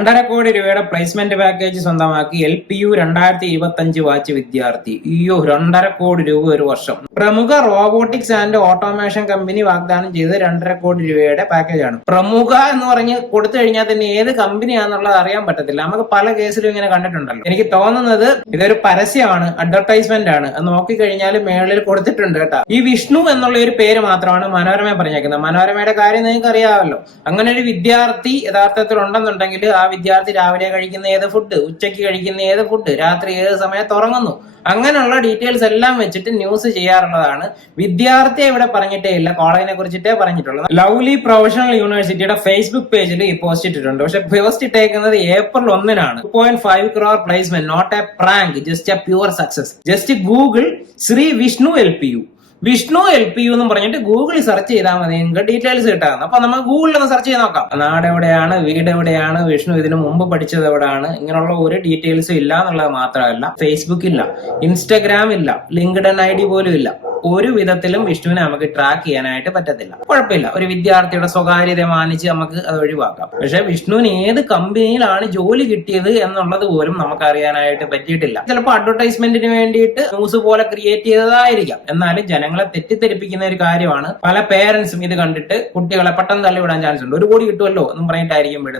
രണ്ടര കോടി രൂപയുടെ പ്ലേസ്മെന്റ് പാക്കേജ് സ്വന്തമാക്കി LPU 2025 വാച്ച് വിദ്യാർത്ഥി. 2.5 കോടി രൂപ ഒരു വർഷം. പ്രമുഖ റോബോട്ടിക്സ് ആൻഡ് ഓട്ടോമേഷൻ കമ്പനി വാഗ്ദാനം ചെയ്ത് 2.5 കോടി രൂപയുടെ പാക്കേജാണ്. പ്രമുഖ എന്ന് പറഞ്ഞ് കൊടുത്തു കഴിഞ്ഞാൽ തന്നെ ഏത് കമ്പനിയാണെന്നുള്ളത് അറിയാൻ പറ്റത്തില്ല. നമുക്ക് പല കേസിലും ഇങ്ങനെ കണ്ടിട്ടുണ്ടല്ലോ. എനിക്ക് തോന്നുന്നത് ഇതൊരു പരസ്യമാണ്, അഡ്വർടൈസ്മെന്റ് ആണ്. അത് നോക്കിക്കഴിഞ്ഞാൽ മേളിൽ കൊടുത്തിട്ടുണ്ട് കേട്ടോ. ഈ വിഷ്ണു എന്നുള്ള ഒരു പേര് മാത്രമാണ് മനോരമ പറഞ്ഞേക്കുന്നത്. മനോരമയുടെ കാര്യം നിങ്ങൾക്ക് അറിയാമല്ലോ. അങ്ങനെ ഒരു വിദ്യാർത്ഥി യഥാർത്ഥത്തിൽ ഉണ്ടെന്നുണ്ടെങ്കിൽ ആ വിദ്യാർത്ഥി രാവിലെ കഴിക്കുന്ന ഏത് ഫുഡ്, ഉച്ചയ്ക്ക് കഴിക്കുന്ന ഏത് ഫുഡ്, രാത്രി ഏത് സമയത്ത് ഉറങ്ങുന്നു, അങ്ങനെയുള്ള ഡീറ്റെയിൽസ് എല്ലാം വെച്ചിട്ട് ന്യൂസ് ചെയ്യാറുള്ളതാണ്. വിദ്യാർത്ഥിയെ ഇവിടെ പറഞ്ഞിട്ടേ ഇല്ല, കോളേജിനെ കുറിച്ചിട്ടേ പറഞ്ഞിട്ടുള്ളത്. ലവ്ലി പ്രൊഫഷണൽ യൂണിവേഴ്സിറ്റിയുടെ ഫേസ്ബുക്ക് പേജിൽ ഈ പോസ്റ്റ് ഇട്ടിട്ടുണ്ട്. പക്ഷെ പോസ്റ്റ് ഇട്ടേക്കുന്നത് April 1-നാണ്. 2.5 crore placement, not a prank, just a pure success. Just Google Shri Vishnu LPU. Vishnu LPU എന്ന് പറഞ്ഞിട്ട് ഗൂഗിളിൽ സെർച്ച് ചെയ്താൽ മതി, നിങ്ങൾക്ക് ഡീറ്റെയിൽസ് കിട്ടാവുന്ന. അപ്പൊ നമുക്ക് ഗൂഗിളിൽ ഒന്ന് സെർച്ച് ചെയ്ത് നോക്കാം. നാട് എവിടെയാണ്, വീട് എവിടെയാണ്, വിഷ്ണു ഇതിനു മുമ്പ് പഠിച്ചത് എവിടെയാണ്, ഇങ്ങനെയുള്ള ഒരു ഡീറ്റെയിൽസും ഇല്ല എന്നുള്ളത് മാത്രമല്ല, ഫേസ്ബുക്ക് ഇല്ല, ഇൻസ്റ്റഗ്രാം ഇല്ല, ലിങ്ക്ഡ്ഇൻ ID പോലും ഇല്ല. ഒരു വിധത്തിലും വിഷ്ണുവിനെ നമുക്ക് ട്രാക്ക് ചെയ്യാനായിട്ട് പറ്റത്തില്ല. കുഴപ്പമില്ല, ഒരു വിദ്യാർത്ഥിയുടെ സ്വകാര്യത മാനിച്ച് നമുക്ക് അത് ഒഴിവാക്കാം. പക്ഷെ വിഷ്ണുവിന് ഏത് കമ്പനിയിലാണ് ജോലി കിട്ടിയത് എന്നുള്ളത് പോലും നമുക്ക് അറിയാനായിട്ട് പറ്റിയിട്ടില്ല. ചിലപ്പോൾ അഡ്വർടൈസ്മെന്റിന് വേണ്ടിയിട്ട് ന്യൂസ് പോലെ ക്രിയേറ്റ് ചെയ്തതായിരിക്കാം. എന്നാലും ജനങ്ങളെ തെറ്റിദ്ധരിപ്പിക്കുന്ന ഒരു കാര്യമാണ്. പല പേരൻസും ഇത് കണ്ടിട്ട് കുട്ടികളെ പെട്ടെന്ന് തള്ളിവിടാൻ ചാൻസ് ഉണ്ട്. 1 കോടി കിട്ടുമല്ലോ എന്നും പറഞ്ഞിട്ടായിരിക്കും വിടുന്നത്.